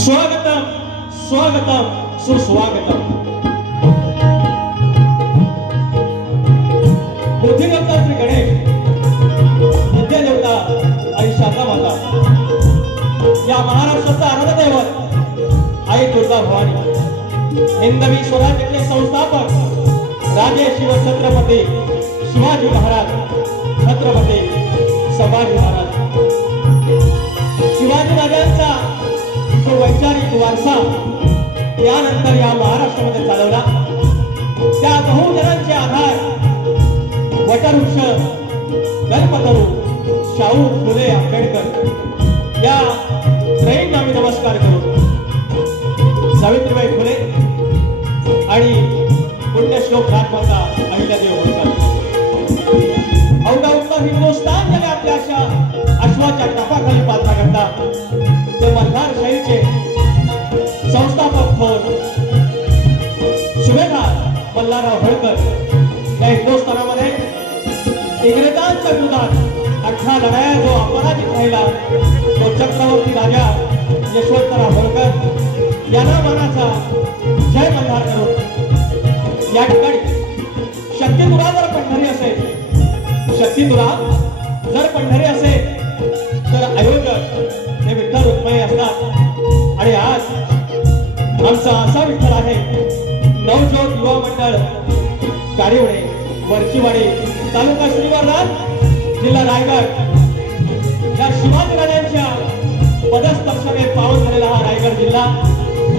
स्वागतम स्वागतम सुस्वागतम। बुद्धिदेवता श्री गणेश, विद्यादेवता आई शारदा माता, या महाराष्ट्राचा आराध्यदैवत आई दुर्गा भवानी, हिंदवी स्वराज्याचे संस्थापक राजे शिवछत्रपती शिवाजी महाराज, छत्रपती संभाजी महाराज, शिवाजी राजांचा तो वैचारिक वारसा यानंतर या महाराष्ट्रामध्ये चालवला। त्या बहुजनांचे आधार वटवृक्ष, कल्पतरू, शाहू फुले आंबेडकर या त्रयींना मी नमस्कार करू। सावित्रीबाई फुले आणि पुण्यश्लोक राजमाता अहिल्यादेवी होळकर, अवघा उत्तर हिंदुस्थान जगे आपल्या अशा अश्वाच्या टापाखाली पात्रा करतात ते मल्हार शाहीचे संस्थापक थोर सुभेदार मल्हारराव होळकर या हिंदुस्थानामध्ये इंग्रजांच्या विरोधात 18 लढाया जो अपराजित राहिला तो चक्रवर्ती राजा यशवंतराव होळकर यांना मानाचा जय मल्हार करून या ठिकाणी शक्तिदुरा जर पंढरी असेल, शक्तिदुरा जर पंढरी असेल तर आयोजक हे विठ्ठल रुक्मिणी असतात। आणि आज आमचा असा विठ्ठल आहे, नवज्योत युवा मंडळ काडिवणे, वरचीवाडी, तालुका श्रीवर्धन, जिल्हा रायगड, या शिवाजी राजांच्या पदस्पर्शाने पावन झालेला हा रायगड जिल्हा,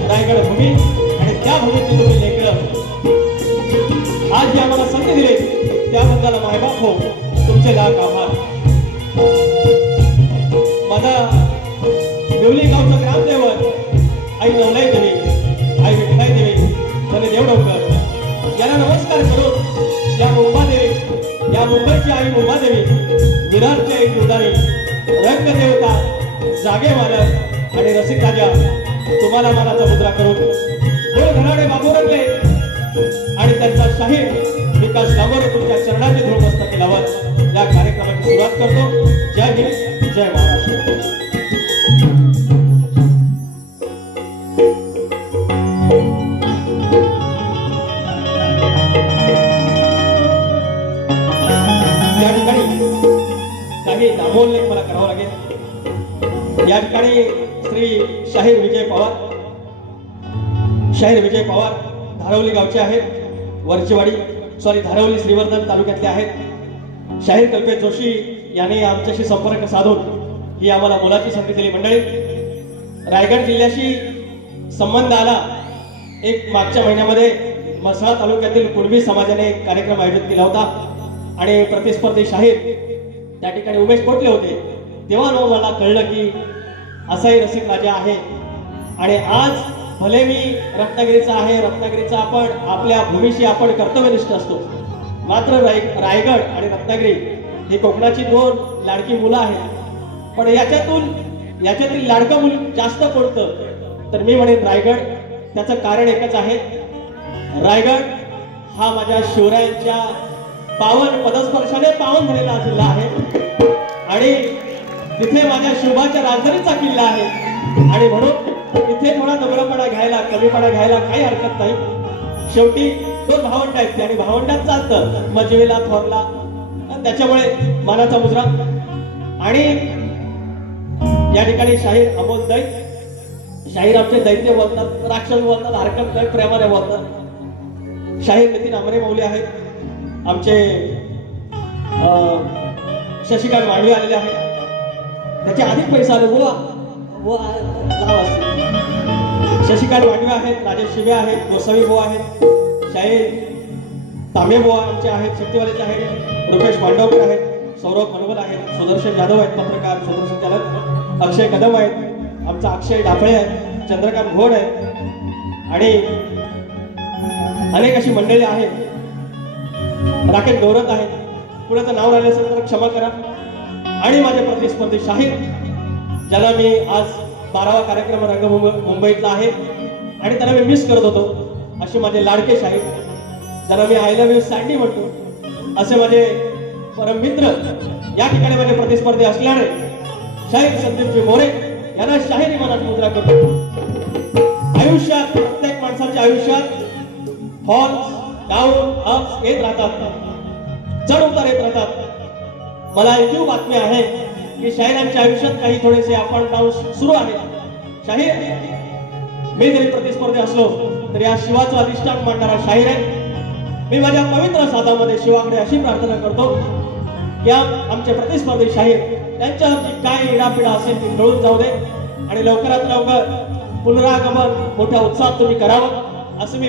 रायगड भूमी, आणि त्या भूमीतील तुम्ही लेकरं आज या आम्हाला संधी दिली त्याबद्दल मायबाप हो तुमचे लाख आभार। माझा देवली गावचं ग्रामदैवत आई नवलाई देवी, आई विठ्ठलाई देवी, धने देवडवकर यांना नमस्कार करून या मुंबादेवी, या मुंबईची आई मुंबादेवी, विरारची आई दुर्दारी, रंगदेवता, जागे मालक आणि रसिक राजा तुम्हाला मानाचा मुद्रा करून मूळ घराणे बाबू रंगले आणि त्यांचा शाहीर विकास कांबोरे तुमच्या चरणाची धूळ मस्तकी लावत या कार्यक्रमाची सुरुवात करतो. जय हिंद, जय महाराष्ट्र. या ठिकाणी काही नामोल्लेख मला करावा लागेल. या ठिकाणी श्री शाहीर विजय पवार धारवली गावचे आहेत, धारवली श्रीवर्धन तालुक्यातले आहेत. शाहीर कल्पेश जोशी यांनी आमच्याशी संपर्क साधून ही आम्हाला मुलाची संधी दिली. मंडळी, रायगड जिल्ह्याशी संबंध आला. एक मागच्या महिन्यामध्ये म्हसळा तालुक्यातील कुणबी समाजाने एक कार्यक्रम आयोजित केला होता आणि प्रतिस्पर्धी शाहीर त्या ठिकाणी उमेश पोटले होते. तेव्हा मला कळलं की असाही रसिक राजा आहे. आणि आज भले मी रत्नागिरीचा आहे, रत्नागिरीचा आपण आपल्या भूमीशी आपण कर्तव्यनिष्ठ असतो, मात्र रायगड आणि रत्नागिरी ही कोकणाची दोन लाडकी मुलं आहेत. पण याच्यातील लाडकं मूल जास्त कोणतं तर मी म्हणेन रायगड. त्याचं कारण एकच आहे, रायगड हा माझ्या शिवरायांच्या पावन पदस्पर्शाने पावन झालेला जिल्हा आहे आणि तिथे माझ्या शिवबाच्या राजधानीचा किल्ला आहे. आणि म्हणून इथे थोडा नम्रपणा घ्यायला, कमीपणा घ्यायला काही हरकत नाही. शेवटी दोन भावंड आहेत आणि भावंडात चालतं मजवेला थोरला, त्याच्यामुळे मानाचा मुजरा. आणि या ठिकाणी शाहीर अमोल दैत, शाहीर आमचे दैत्य बोलतात, राक्षस बोलतात, हरकत नाही, प्रेमाने बोलतात. शाहीर नितीन आमरे मौली आहेत, आमचे शशिकांत मांडवे आलेले आहेत. त्याच्या आधी पैसा आले शशिकांत मांडवे आहेत, राजेश शिवे आहेत, गोसावी बुवा आहेत, शाहीर तांबे बुवा आमचे आहेत, शक्तीवालेचे आहेत, रुपेश मांडवकर आहेत, सौरभ मनवल आहेत, सुदर्शन जाधव आहेत, पत्रकार सूत्रसंचालक, अक्षय कदम आहेत, आमचा अक्षय डाफळे आहे, चंद्रकांत घोड आहे आणि अनेक अशी मंडळी आहेत. राकेश गौरत आहेत. पुण्याचं नाव राहिलं असेल तर क्षमा करा. आणि माझे प्रतिस्पर्धी शाहीर ज्याला मी आज 12वा कार्यक्रम मुंबईतला आहे आणि त्याला मी मिस करत होतो, असे माझे लाडके शाहीर ज्याला मी आय लव्ह यू सँडी म्हणतो, असे माझे परममित्र या ठिकाणी माझे प्रतिस्पर्धी असल्याने शाहीर संदीपजी मोरे यांना शाहिरी मनात मुद्रा करतो. आयुष्यात प्रत्येक माणसाच्या आयुष्यात फॉल्स डाऊन अप्स येत राहतात, चढ उतार येत राहतात. मला एक बातमी आहे की शाहिरांच्या आयुष्यात काही थोडेसे अप अँड डाऊन सुरू आहेत. शाहीर मी जरी प्रतिस्पर्धी असलो तरी या शिवाचं अधिष्ठान मांडणारा शाहीर आहे. मी माझ्या पवित्र साधामध्ये शिवाकडे अशी प्रार्थना करतो की आमचे प्रतिस्पर्धी शाहीर त्यांच्या काय इडापिडा असेल ती कळून जाऊ दे आणि लवकरात लवकर पुनरागमन मोठ्या उत्साहात तुम्ही करावं असं मी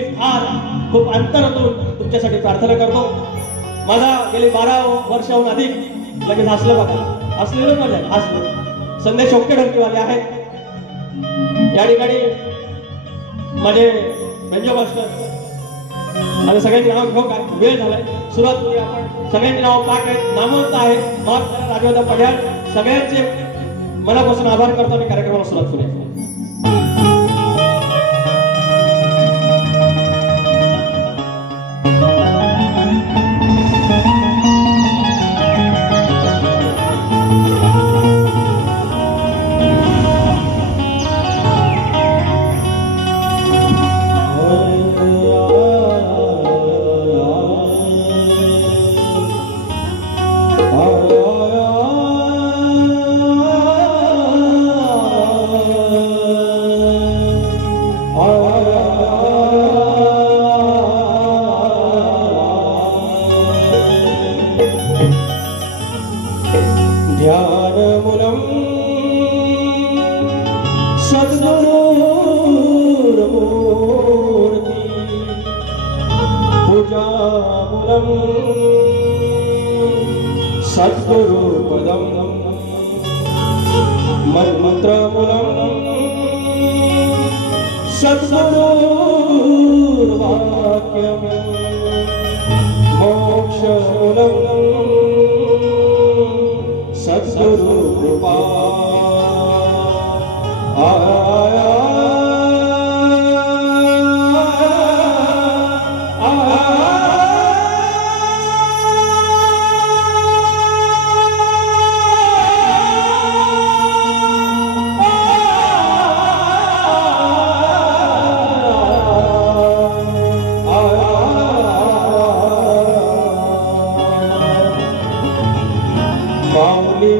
खूप अंतरातून तुमच्यासाठी प्रार्थना करतो. माझा गेली 12 वर्षाहून अधिक लगेच हसलेलं संदेश ओके ढोलकीवाले आहेत. या ठिकाणी माझे बेंजो मास्टर आणि सगळ्यांची नाव घेऊ काय वेळ झालाय, सुरुवात करूया आपण. सगळ्यांची नाव पाठ आहेत, नामवंत आहेत, राजवदा पड्याळ, सगळ्यांचे मनापासून आभार करतो आणि कार्यक्रमाला सुरुवात करूया.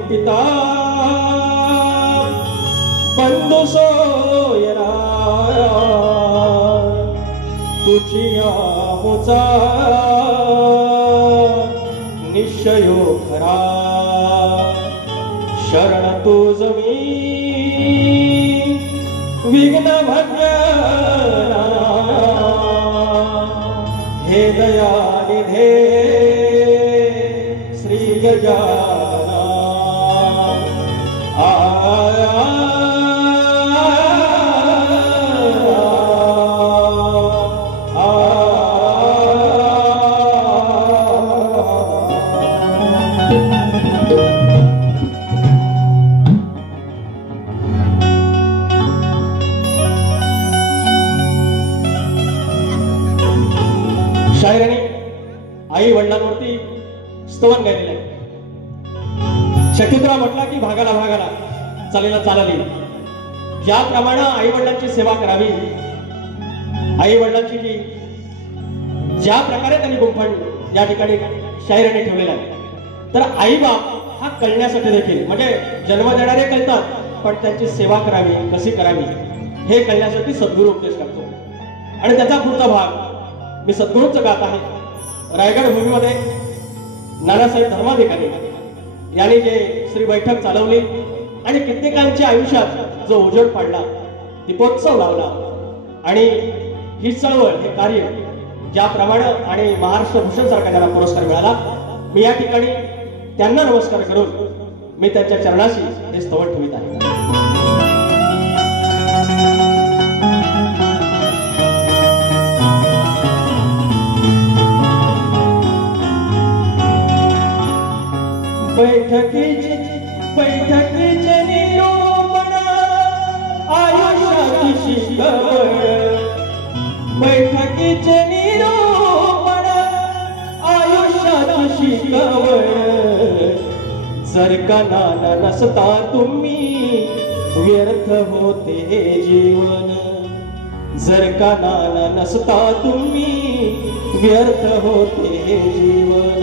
पिता बंधु सोयरा तुझी आमुचा निश्चयो खरा शरण तुझमी विघ्न भंजना हे दयानिधे श्री गजानना शायराने आई वडिलांवरती स्तवन गायलेलं आहे. शक्यतोरा म्हटला की भागाला भागाला चालेला चालली. ज्याप्रमाणे आई वडिलांची सेवा करावी, आई वडिलांची जी ज्या प्रकारे त्यांनी गुंफण या ठिकाणी शायराने ठेवलेला आहे, तर आई बाप हा कळण्यासाठी देखील म्हणजे जन्म देणारे कळतात, पण त्यांची सेवा करावी कशी करावी हे कळण्यासाठी सद्गुरू उपदेश करतो. आणि त्याचा पुढचा भाग मी सद्गुरूंचं गात आहे. रायगड भूमीमध्ये नानासाहेब धर्माधिकारी यांनी जे श्री बैठक चालवली आणि कित्येकांच्या आयुष्यात जो उजेड पाडला, दीपोत्सव लावला आणि ही चळवळ हे कार्य ज्याप्रमाणे आणि महाराष्ट्र भूषण सारखा ज्याला पुरस्कार मिळाला, मी या ठिकाणी त्यांना नमस्कार करून मी त्यांच्या चरणाशी हे स्तवन ठेवित आहे. बैठकीचे निरूपण आयुष्याची शिकवण, बैठकीचे निरूपण आयुष्याची शिकवण. जर का नाना नसता तुम्ही व्यर्थ होते जीवन, जर का नाना नसता तुम्ही व्यर्थ होते जीवन.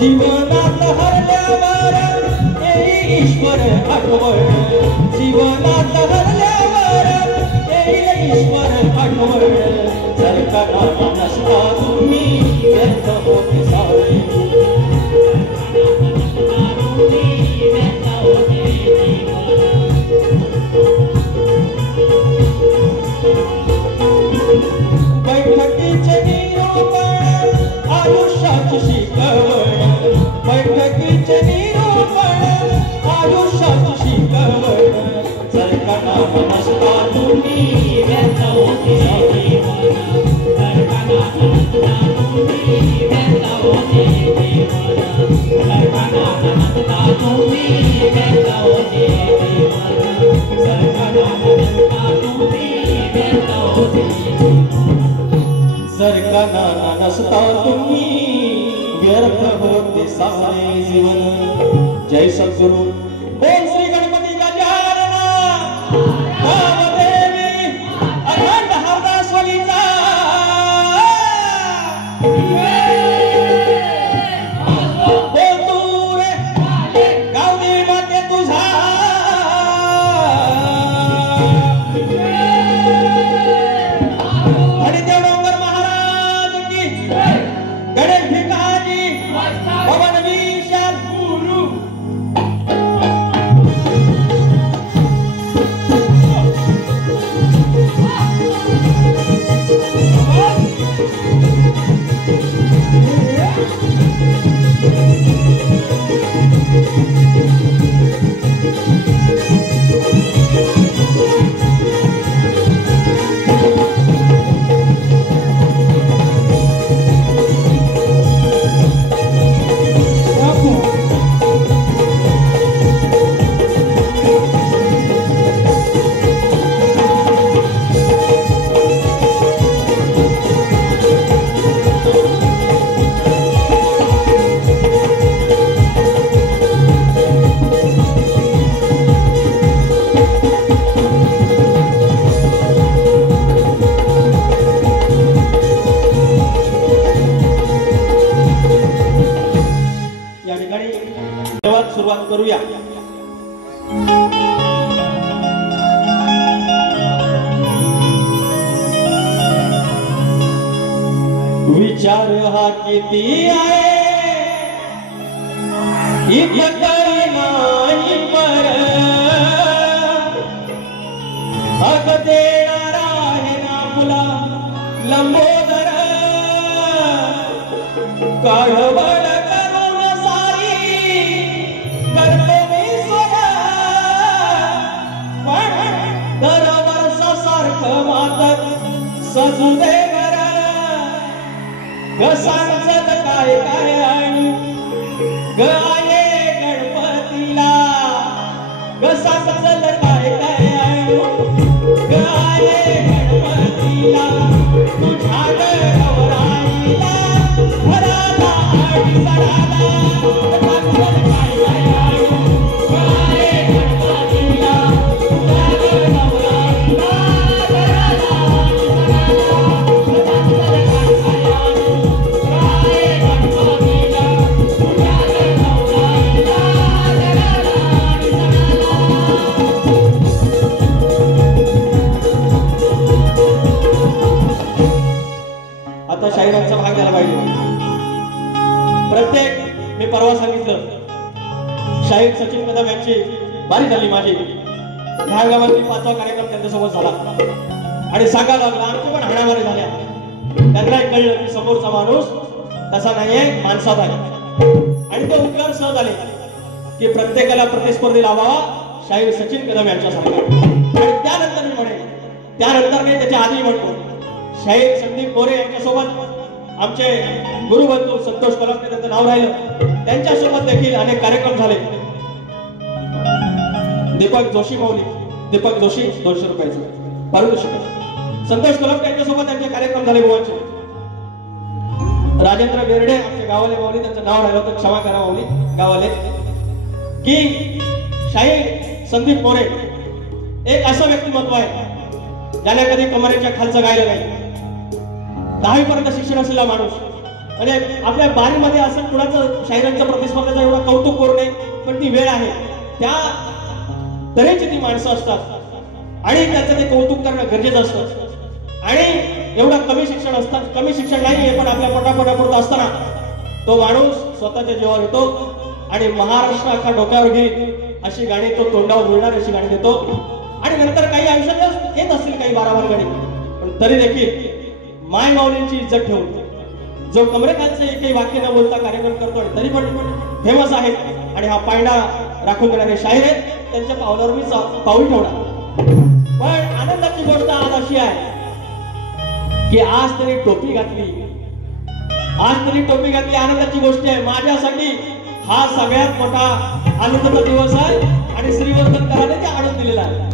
जीवनात हरल्यावर येईल ईश्वर आठवण, जीवनात हरल्यावर येईल ईश्वर आठवण, जर का नाम नसता तुम्ही व्यर्थ होते सारे, बैठकीचे निरूपण आयुष्याची शिकवण, बैठकीचे निरूपण आयुष्याची शिकवण, जर का नाम नसता तुम्ही व्यर्थ होते जीवन, जर का नाम नसता तुम्ही व्यर्थ होते जीवन, जर का नाम नसता तुम्ही व्यर्थ होते जीवन, जर का नाम नसता तुम्ही व्यर्थ होते जीवन, जर का नाम नसता तुम्ही व्यर्थ होते सारे जीवन। जय सद्गुरु। बोल श्री गणपती गजानना, कामदेवी अखंड हरदासवलीचा, बोल तू रे गावदेवी माते तुझा, हरिदेव डोंगर महाराज की, गणेश भिकाजी पवन विशाल गुरु। सुरुवात करूया। विचार हा किती आहे इतकरी नाही पर, हक देणारा आहे ना मुला लंबोदर, काढवड सजू दे घर सांगत काय काय आणि गाये गणपतीला, सांगत काय काय आणि गाये गणपतीला, तुझ्या गौराईला घराला आणि सणाला सांगत काय काय आणि गाये गणपतीला, तुझ्या गौराईला शाहिरांचा भाग झाला पाहिजे। प्रत्येक मी परवा सांगितलं शाहीर सचिन कदम यांची बारी झाली माझी, ह्या गावात 5वा कार्यक्रम त्यांच्यासोबत झाला आणि सांगायला लागला आमची पण हाणामारी झाल्या, त्यांना कळलं की समोरचा माणूस तसा नाहीये, माणसात आहे आणि ते उद्गार सहज आले की प्रत्येकाला प्रतिस्पर्धी लावावा शाहीर सचिन कदम यांच्यासारखा। आणि त्यानंतर मी म्हणेन, त्यानंतर मी त्याच्या आधी म्हणतो शाहीर संदीप मोरे यांच्यासोबत आमचे गुरुबंधू संतोष कलमकर त्यांचं नाव राहिलं, त्यांच्यासोबत देखील अनेक कार्यक्रम झाले। दीपक जोशी माऊली, दीपक जोशी 200 रुपयाचे पारितोषिक, संतोष कलमकर यांच्यासोबत त्यांचे कार्यक्रम झाले गोवाचे। राजेंद्र बेर्डे आमचे गावाले माऊली, त्यांचं नाव राहिलं होतं, क्षमा करा माऊली गावाले, की शाहीर संदीप मोरे एक असं व्यक्तिमत्व आहे ज्याने कधी कमरेच्या खालचं गायलं नाही. 10वी पर्यंत शिक्षण असलेला माणूस, म्हणजे आपल्या बारीमध्ये असं कुणाचं शाहिरांच्या प्रतिस्पर्धेचं एवढं कौतुक करू नये, पण ती वेळ आहे. त्या तऱ्हेची ती माणसं असतात आणि त्यांचं ते कौतुक करणं गरजेचं असतं. आणि एवढं कमी शिक्षण असतं, कमी शिक्षण नाहीये, पण आपल्या पटापटापुरतं असताना तो माणूस स्वतःच्या जीवावर येतो आणि महाराष्ट्र अख्खा डोक्यावर घेईल अशी गाणी तो तोंडावर बोलणार अशी गाणी देतो. आणि नंतर काही आयुष्यात येत असतील काही 12 गाणी, पण तरी देखील माय माऊलींची इज्जत ठेवून जो कमरेखालचे एकही वाक्य न बोलता कार्यक्रम करतो आणि तरी पण फेमस आहे. आणि हा पायंडा राखून देणारे शाहीर आहेत, त्यांच्या पावलावर मी पाऊल ठेवणार. पण आनंदाची गोष्ट आज अशी आहे की आज तरी टोपी घातली, आज तरी टोपी घातली. आनंदाची गोष्ट आहे. माझ्यासाठी हा सगळ्यात मोठा आनंदाचा दिवस आहे आणि श्रीवर्धनकरांनी ते आणून दिलेला आहे.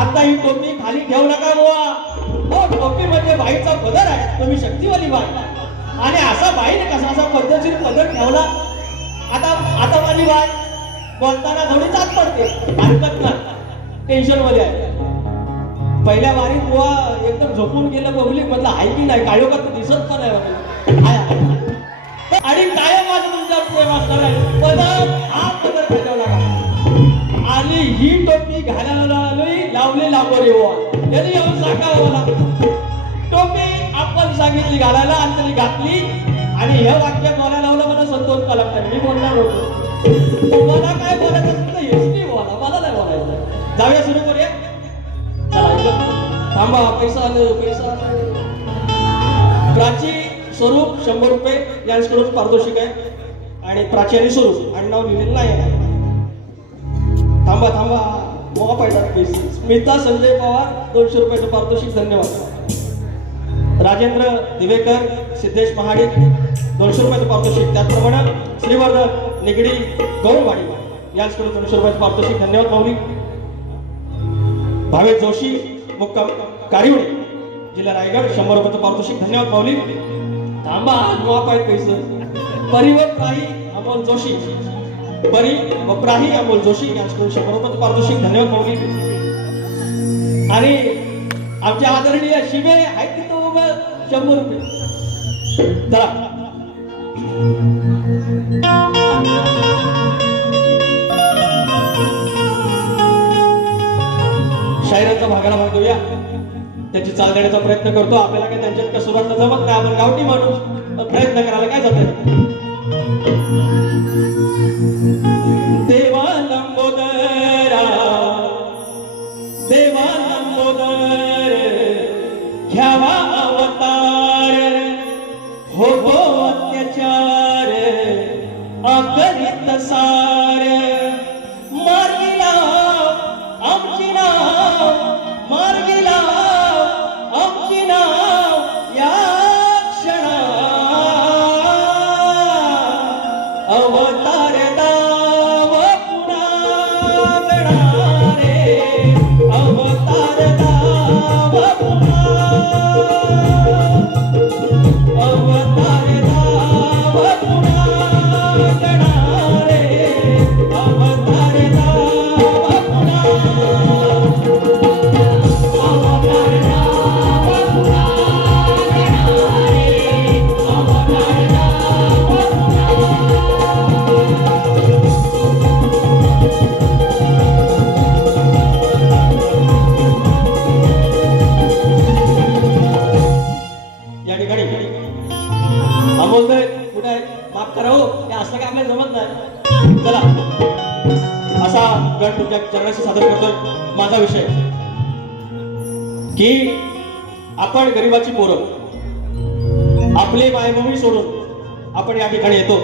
आता ही टोपी खाली ठेवू नका बुवा. हो, टोपी म्हणजे बाईचा पदर आहे, तुम्ही शक्तीवाली बाई. आणि असा बाईने कसा असा पद्धतशीर पदर ठेवला. आता माझी बाई बोलताना थोडी जात पडते, हरकत नाही, टेन्शन मध्ये आहे. पहिल्या वारीत बुवा एकदम झोपून गेलं पब्लिक मधलं आहे की नाही, काळोखात दिसत पण आहे. आणि कायम माझं तुमच्यावर प्रेम असणार आहे. पदर हा पदर ठेवला का आणि ही टोपी घालायला लावली लांबोरी बुवा यांनी येऊन सांगा मला. टोपी आपण सांगितली घालायला आणि त्यांनी घातली आणि हे वाक्य बोलायला लावलं. मला संतोष कलम मी बोलणार होतो. तुम्हाला काय बोलायचं असेल तर हेच बोला, मला नाही बोलायचं. जाऊया, सुरू करूया. थांबा, पैसा आलं, पैसा आलं. प्राची स्वरूप 100 रुपये यांच्याकडून पारितोषिक आहे आणि प्राची आणि स्वरूप आणि नाव लिहिलेलं नाही. थांबा थांबा, मोहा पाहिजे. स्मिता संजय पवार 200 रुपयाचं पारितोषिक, धन्यवाद. राजेंद्र दिवेकर, सिद्धेश महाडिक 200 रुपयाचं पारितोषिक. त्याचप्रमाणे श्रीवर्धन निगडी गौरवाडी यांच्याकडून 200 रुपयाचं पारितोषिक, धन्यवाद माऊली. भावेश जोशी मुक्काम कारिवडी जिल्हा रायगड 100 रुपयाचं पारितोषिक, धन्यवाद माऊली. थांबा, माप आहेत पैसे. परिवप्राही अमोल जोशी, परिवप्राही अमोल जोशी यांच्याकडून 100 रुपयाचं पारितोषिक, धन्यवाद माऊली. आणि आमच्या आदरणीय शिवे आहेत तिथं 100 रुपये. चला शाहिरांचा भागाला भाग देऊया. त्याची चाल देण्याचा प्रयत्न करतो. आपल्याला काय त्यांच्यात सुरुवातला जमत नाही, आपण गावठी माणूस, प्रयत्न करायला काय जात. देवा लंबोदरा, देवा लंबोदर, घ्यावा अवतार, हो अत्याचार अकरित सार, मार्गिला आमची नाव, मार्गिला आमची नाव, या क्षणा अवतार दाव पुन्हा गणारे, अवतार दाव पुन्हा, अवतार दाव पुन्हा गणारे, अवतार दाव पुन्हा, अवतार दाव पुन्हा गणारे, अवतार दाव या ठिकाणी अमोल कुठे माफ करा हो, हे असं काय आपल्याला जमत नाही. चला, असा गण तुमच्या चरणाशी सादर करतोय. माझा विषय की आपण गरिबाची पोरं, आपली मायभूमी सोडून आपण या ठिकाणी येतो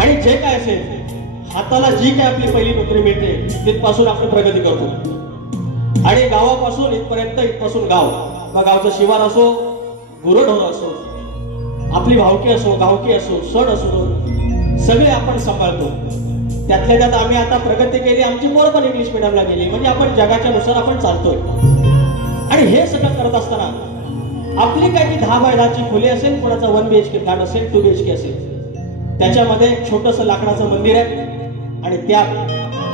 आणि जे काय असेल हाताला जी काय आपली पहिली नोकरी मिळते तिथपासून आपण प्रगती करतो. आणि गावापासून इथपर्यंत, इथपासून गाव, गावचं शिवार असो, गुरढोर असो, आपली भावकी असो, गावकी असो, सण असो, सगळे आपण सांभाळतो. त्यातल्या त्यात आम्ही आता प्रगती केली, आमची पोरं पण इंग्लिश मिडियमला गेली, म्हणजे आपण जगाच्या नुसार आपण चालतोय. आणि हे सगळं करत असताना आपली काय ती 10 बाय 10ची खोली असेल, कोणाचा 1 BHK फ्लॅट असेल, 2 BHK असेल, त्याच्यामध्ये एक छोटंसं लाकडाचं मंदिर आहे आणि त्या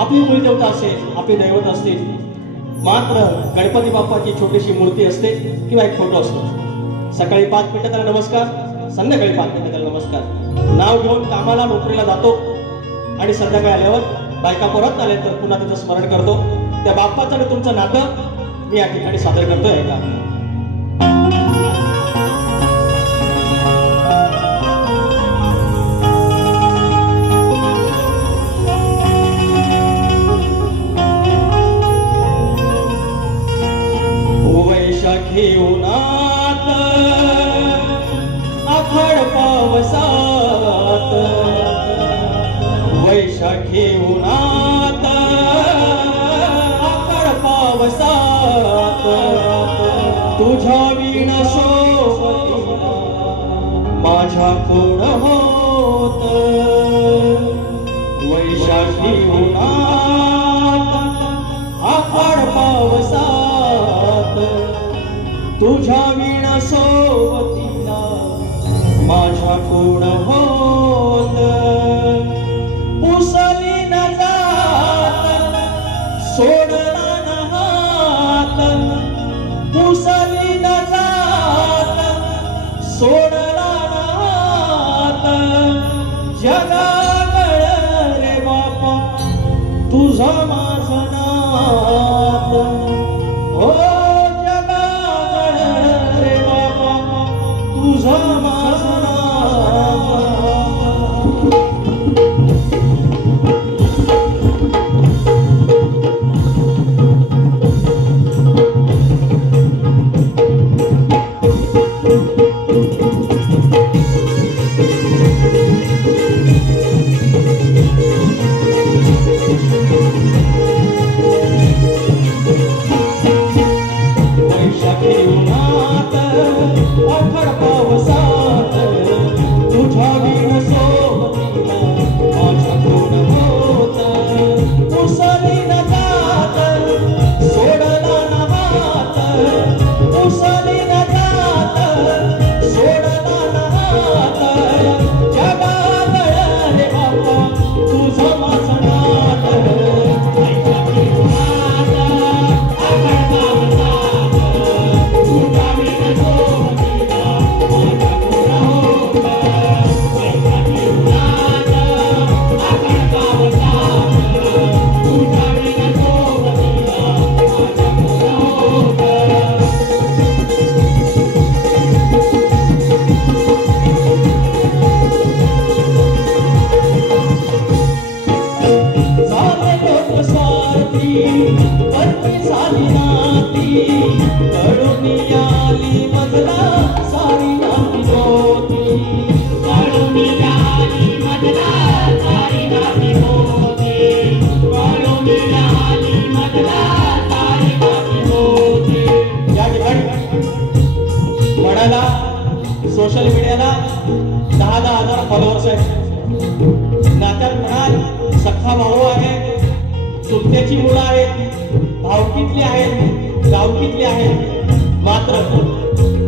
आपली मूलदेवता असेल, आपले दैवत असतील, मात्र गणपती बाप्पाची छोटीशी मूर्ती असते किंवा एक फोटो असतो. सकाळी 5 मिनिटं त्याला नमस्कार, संध्याकाळी 5 मिनिटं त्याला नमस्कार. नाव घेऊन कामाला नोकरीला जातो आणि संध्याकाळी आल्यावर बायका परत आल्यानंतर पुन्हा त्याचं स्मरण करतो. त्या बाप्पाचं आणि तुमचं नातं मी या ठिकाणी सादर करतोय का. वैशाखी उन्हात आखाड पावसात, वैशाखी उन्हात आखाड पावसात, तुझ्या वीण सोबतीला माझ्या कोण होत. वैशाखी उन्हात आखाड पावसात, तुझ्या वीण सोबतीला माझ्या कोण होत. उसली न जात सोडला न हात, उसली न जात सोडला न हात. जगागळ रे बापा तुझा माझा नात. हो सोशल मीडियाला 10,000 फॉलोअर्स आहेत. नात्यात म्हणाल सख्खा भाऊ आहे, चुलत्याची मुलं आहेत, भावकीतली आहेत, गावकीतली आहेत. मात्र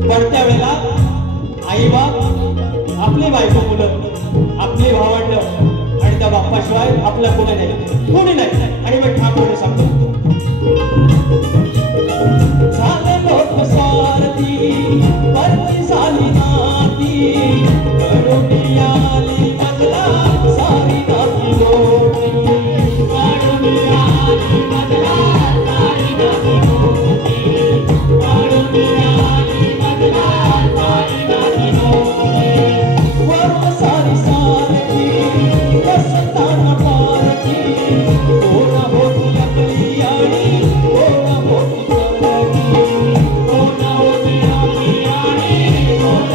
पडत्या वेळेला आई बाप, आपली बायको मुलं, आपली भावंड आणि त्या बाप्पाशिवाय आपल्या कोणी नाही. आणि मी ठाकूर सांगतो झाले लोक स्वार्थी, परती झाली नाती, कडून आली बदला सारी नाती लोटी. कडून आली बदला सारी नाती लोटी, कडून आली बदला सारी नाती लोटी. वरून सारी सारखी कसताना पारखी, कोण होती आपली आणि कोण होती कडकी, कोण होती आपली आणि कोण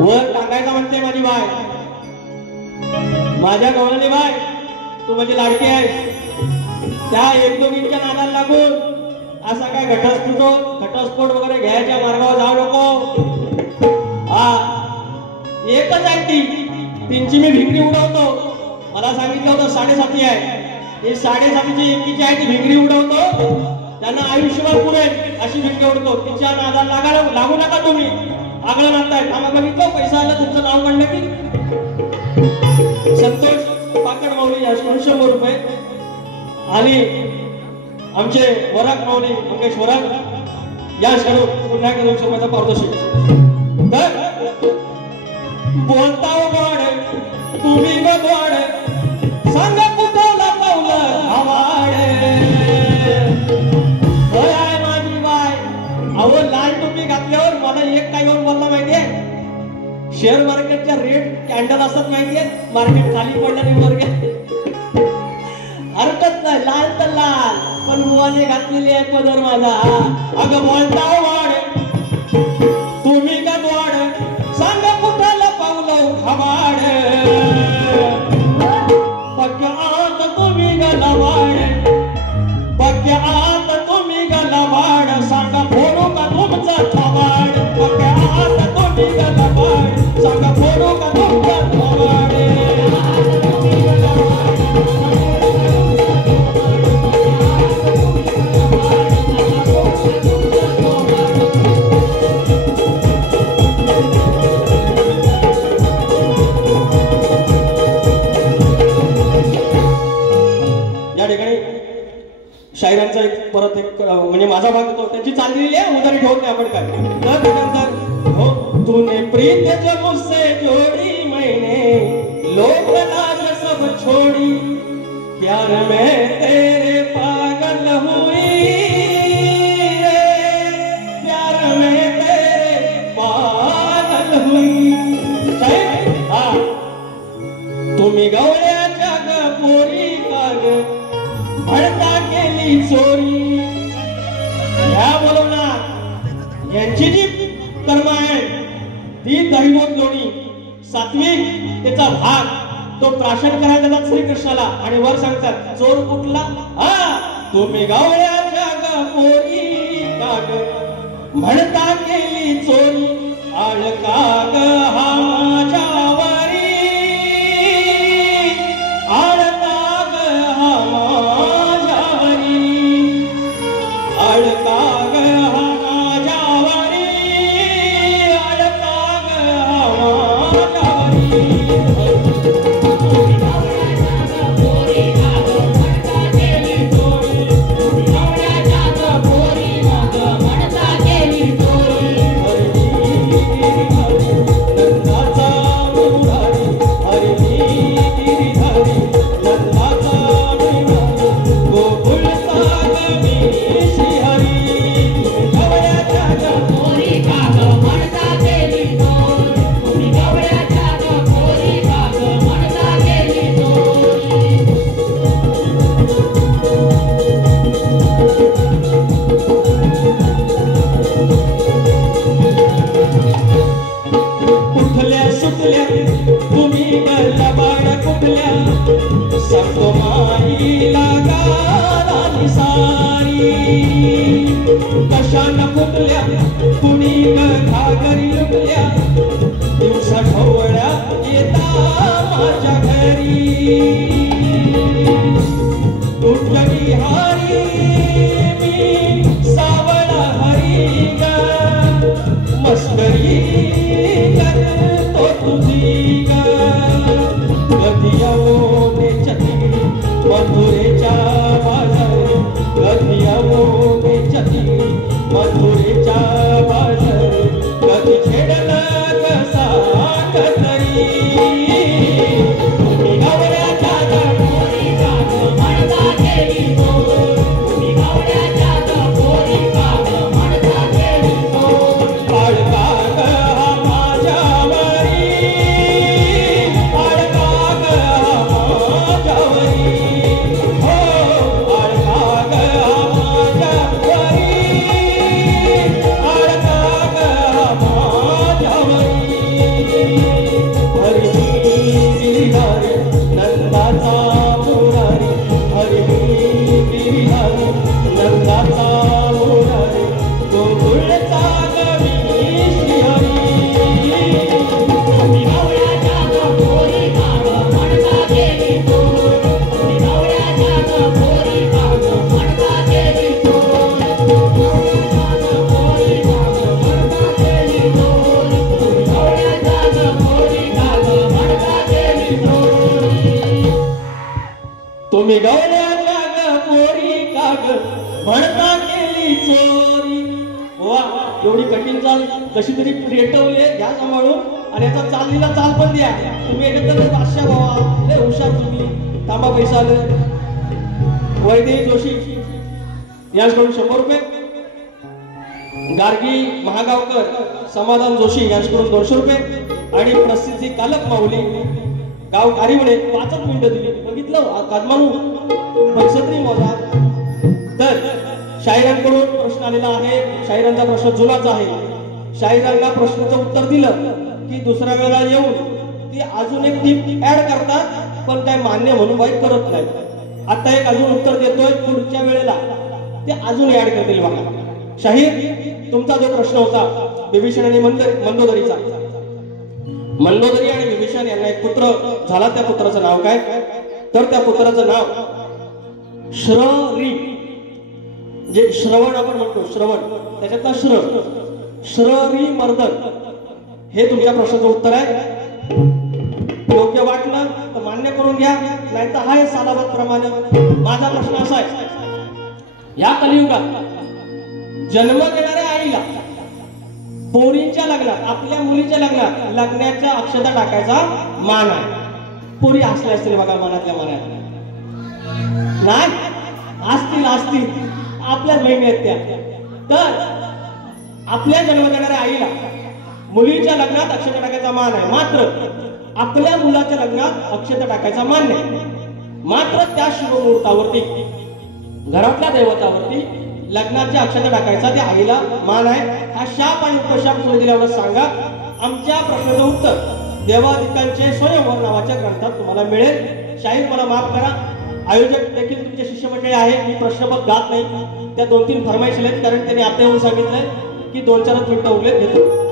वर टाकायचा म्हणते माझी बाय, माझ्या गवळणी बाय, तू माझी लाडकी आहेस. त्या एकमेकींच्या नादाला लागून असा काय घटस्फोट वगैरे घ्यायच्या मार्गावर जाऊ नको. हा एकच आहे तीनची मी भिंगरी उडवतो. मला सांगितलं होतं 7.5 आहे, ही 7.5ची एकीची आहे ती भिंगरी उडवतो, त्यांना आयुष्यभर पुरेल अशी भिंगरी उडवतो. तिच्या नादाला लागू नका तुम्ही. आगळं लागताय आम्हाला बघितलं पैसा आला तुमचं नाव काढलं की. संतोष पाकड माऊली 100 रुपये आणि आमचे वरक माऊली मंगेश वरक या शरू पुन्हा 200 रुपयाचा पारितोषिक. तर बोलता गोड तुम्ही गोड सांगा कुठला पावलं आवाड. माझी बाय अहो लाल टोपी घातल्यावर मला एक काय येऊन बोलला माहितीये, शेअर मार्केटच्या रेट कॅन्डल असतात माहितीये, मार्केट खाली पडल्याने वर गेले. हरकत नाही लाल तर लाल, पण बुवाने घातलेली आहे पदर माझा. अगं बोलता वाड तुम्ही का वाड सांगा कुठाला पावलं हवाड. पक्या आत तुम्ही गला वाड, पक्या आत तुम्ही गला वाड सांगा फोडू का तुमचा थवाड. पक्या आत तुम्ही गला वाड सांगा फोडू का तुमचा थवाड. शायरांचा एक परत एक म्हणजे माझा भाग होतो, त्यांची चाललेली आहे उदारी ठेवत नाही आपण काय. तर त्यानंतर हो तूने प्रीत जो मुझसे जोड़ी मैंने लोक लाज सब छोड़ी प्यार में तेरे पागल हुई प्यार में तेरे पागल हुई. हा तुम्ही गवळ्याच्या पोरी काग भडता केली चोरी. ह्या बोलवणार यांची जी कर्म आहे ती दहिमोत जोडी सात्विक त्याचा भाग तो प्राशन करायला देतात श्रीकृष्णाला आणि वर सांगतात चोर कुठला. हा तुम्ही गावळ्याच्या पोरी काग म्हणता केली चोरी आळका ग हा माझ्यावरी आळका ग हा माझ्यावरी आळका ग हा माझ्यावरी आळका ग हा कशाला फुटल्या कुणी घागरी लुटल्या दिवसा ढवळ्या येता माझ्या घरी कुठली हारी मी सावळा हरी ग मस्करी करतो तुझी ग कधी येऊ बेचती मधुरेच्या बाजार कधी येऊ बेचती मधुरेच्या बाजार कधी छेडलं कसा कतरी तुम्ही गावड्याच्या पोरी काग म्हणता गेली चोर तुम्ही गावड्याच्या पोरी काग म्हणता गेली चोर आळका ग हा माझ्यावरी आळका ग हा माझ्यावरी हो आळका ग हा माझ्यावरी आळका ग हा माझ्यावरी हरी गिरिधारी नंदाचा मुरारी हरी गिरिधारी नंदाचा मुरारी गोकुळचा गवी श्रीहरी तुम्ही गावड्याच्या पोरी काग म्हणता गेली चोर तुम्ही गावड्याच्या पोरी काग म्हणता गेली चोर गावड्याच्या पोरी काग म्हणता गेली चोर तुम्ही गावड्याच्या पोरी काग म्हणता गेली चोर तुम्ही गावड्याच्या पोरी काग म्हणता गेली चोरी वा एवढी कठीण चाल कशी तरी रेटवले घ्या सांभाळून आणि याचा चाललेला चाल पण द्या तुम्ही एकत्र बादशाह भावा लय हुशार तुम्ही तांबा पैसा आले वैदेही जोशी यांच्याकडून 100 रुपये गार्गी महागावकर समाधान जोशी यांच्याकडून 200 रुपये आणि प्रसिद्धी कालक माऊली गाव कारिवणे 5 मिनिटं दिली बघितलं कादमानू पैसे तरी मोजा तर शाहिरांकडून प्रश्न आलेला आहे शाहिरांचा प्रश्न जुनाच आहे शाहिरांना प्रश्नाचं उत्तर दिलं की दुसऱ्या वेळेला येऊन ती अजून एक टीप ऍड करतात पण काय मान्य म्हणून वाईट करत नाही आता एक अजून उत्तर देतोय पुढच्या वेळेला ते अजून ऍड करतील बघा शाहीर तुमचा जो प्रश्न होता विभीषण आणि मंदोदरीचा मंदोदरी आणि विभीषण यांना एक पुत्र झाला त्या पुत्राचं नाव काय तर त्या पुत्राचं नाव श्ररी जे श्रवण आपण म्हणतो श्रवण त्याच्यातला श्ररी मर्दन हे तुमच्या प्रश्नाचं उत्तर आहे योग्य वाटलं तर मान्य करून घ्या नाही तर हाय सालाबाद प्रमाणे माझा प्रश्न असा आहे या कलियुगात जन्म देणाऱ्या आईला पोरींच्या लग्नात आपल्या मुलीच्या लग्नात लग्नाच्या अक्षता टाकायचा मान आहे पोरी असल्या असतील बघा मनातल्या मनात नाही असतील आपल्या बहिणी आहेत त्या तर आपल्या जन्म देणाऱ्या आईला मुलीच्या लग्नात अक्षता टाकायचा मान आहे मात्र आपल्या मुलाच्या लग्नात अक्षता टाकायचा मान नाही मात्र त्या शुभमुहूर्तावरती घरातल्या दैवतावरती लग्नाच्या अक्षता टाकायचा त्या आईला मान आहे हा शाप आणि उपशाप सोडून दिल्यावर सांगा आमच्या प्रश्नाचं उत्तर देवादिकांचे स्वयंवर नावाच्या ग्रंथात तुम्हाला मिळेल शाहीर मला माफ करा आयोजक देखील तुमचे शिष्यमंडळी आहे मी प्रश्नपत्र गात नाही त्या 2-3 फरमाईश आहेत कारण त्यांनी आपल्या येऊन सांगितलंय की दोन चारच मिनिटं उरलेत घेतो.